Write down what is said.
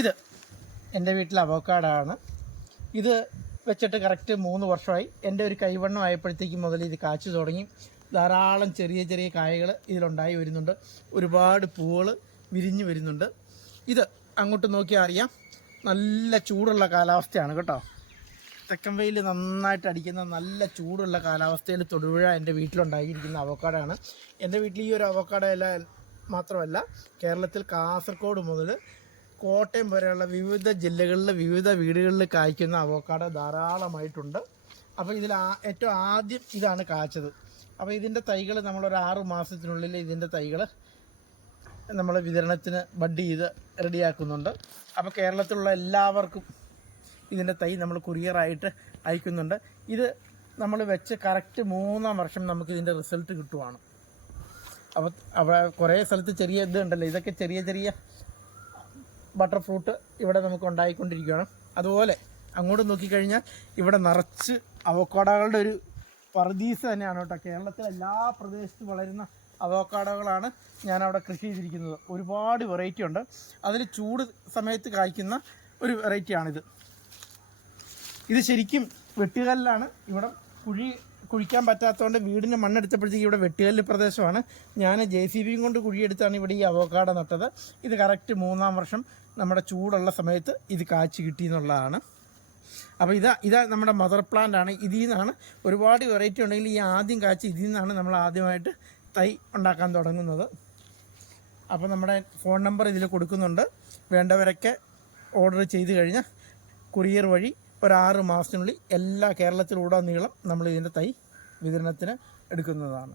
ഇത് എൻ്റെ വീട്ടിലെ അവോക്കാഡാണ്. ഇത് വെച്ചിട്ട് കറക്റ്റ് 3 വർഷമായി. എൻ്റെ ഒരു കൈവണ്ണം ആയപ്പോഴത്തേക്കും മുതൽ ഇത് കാച്ചു തുടങ്ങി. ധാരാളം ചെറിയ ചെറിയ കായകൾ ഇതിലുണ്ടായി വരുന്നുണ്ട്. ഒരുപാട് പൂവുകൾ വിരിഞ്ഞു വരുന്നുണ്ട്. ഇത് അങ്ങോട്ട് നോക്കിയാൽ അറിയാം, നല്ല ചൂടുള്ള കാലാവസ്ഥയാണ് കേട്ടോ. തെക്കൻ വെയിൽ നന്നായിട്ട് അടിക്കുന്ന നല്ല ചൂടുള്ള കാലാവസ്ഥയിൽ തൊടുപുഴ എൻ്റെ വീട്ടിലുണ്ടായിരിക്കുന്ന അവോക്കാഡാണ്. എൻ്റെ വീട്ടിൽ ഈ ഒരു അവോക്കാഡോ മാത്രമല്ല, കേരളത്തിൽ കാസർഗോഡ് മുതൽ കോട്ടയം വരെയുള്ള വിവിധ ജില്ലകളിൽ വിവിധ വീടുകളിൽ കായ്ക്കുന്ന അവോക്കാഡോ ധാരാളമായിട്ടുണ്ട്. അപ്പോൾ ഇതിൽ ഏറ്റവും ആദ്യം ഇതാണ് കായ്ച്ചത്. അപ്പോൾ ഇതിൻ്റെ തൈകൾ നമ്മളൊരു 6 മാസത്തിനുള്ളിൽ ഇതിൻ്റെ തൈകൾ നമ്മൾ വിതരണത്തിന് ബഡ് ചെയ്ത് റെഡിയാക്കുന്നുണ്ട്. അപ്പോൾ കേരളത്തിലുള്ള എല്ലാവർക്കും ഇതിൻ്റെ തൈ നമ്മൾ കൊറിയറായിട്ട് അയക്കുന്നുണ്ട്. ഇത് നമ്മൾ വെച്ച് കറക്റ്റ് 3-ാം വർഷം നമുക്ക് ഇതിൻ്റെ റിസൾട്ട് കിട്ടുവാണ്. അപ്പോൾ അവിടെ കുറേ സ്ഥലത്ത് ചെറിയ ഇതുണ്ടല്ലോ, ഇതൊക്കെ ചെറിയ ചെറിയ ബട്ടർ ഫ്രൂട്ട് ഇവിടെ നമുക്ക് ഉണ്ടായിക്കൊണ്ടിരിക്കുകയാണ്. അതുപോലെ അങ്ങോട്ട് നോക്കിക്കഴിഞ്ഞാൽ ഇവിടെ നിറച്ച് അവോക്കാഡോകളുടെ ഒരു പറുദീസ തന്നെയാണ് കേട്ടോ. കേരളത്തിലെ എല്ലാ പ്രദേശത്തും വളരുന്ന അവോക്കാഡോകളാണ് ഞാനവിടെ കൃഷി ചെയ്തിരിക്കുന്നത്. ഒരുപാട് വെറൈറ്റി ഉണ്ട്. അതിൽ ചൂട് സമയത്ത് കായ്ക്കുന്ന ഒരു വെറൈറ്റിയാണിത്. ഇത് ശരിക്കും വെട്ടുകല്ലാണ്. ഇവിടെ കുഴിക്കാൻ പറ്റാത്തതുകൊണ്ട് വീടിൻ്റെ മണ്ണെടുത്തപ്പോഴത്തേക്ക് ഇവിടെ വെട്ടുകല്ല് പ്രദേശമാണ്. ഞാൻ JCB കൊണ്ട് കുഴിയെടുത്താണ് ഇവിടെ ഈ അവോക്കാഡോ നട്ടത്. ഇത് കറക്റ്റ് 3-ാം വർഷം നമ്മുടെ ചൂടുള്ള സമയത്ത് ഇത് കായ്ച്ച് കിട്ടി എന്നുള്ളതാണ്. അപ്പോൾ ഇതാ നമ്മുടെ മദർ പ്ലാന്റ് ആണ്. ഇതിൽ നിന്നാണ് ഒരുപാട് വെറൈറ്റി ഉണ്ടെങ്കിൽ ഈ ആദ്യം കായ്ച്ച് ഇതിൽ നിന്നാണ് നമ്മൾ ആദ്യമായിട്ട് തൈ ഉണ്ടാക്കാൻ തുടങ്ങുന്നത്. അപ്പോൾ നമ്മുടെ ഫോൺ നമ്പർ ഇതിൽ കൊടുക്കുന്നുണ്ട്. വേണ്ടവരൊക്കെ ഓർഡർ ചെയ്ത് കഴിഞ്ഞാൽ കൊറിയർ വഴി ഒരു 6 മാസത്തിനുള്ളിൽ എല്ലാ കേരളത്തിലുടനീളം നമ്മൾ ഇതിൻ്റെ തൈ വിതരണത്തിന് എടുക്കുന്നതാണ്.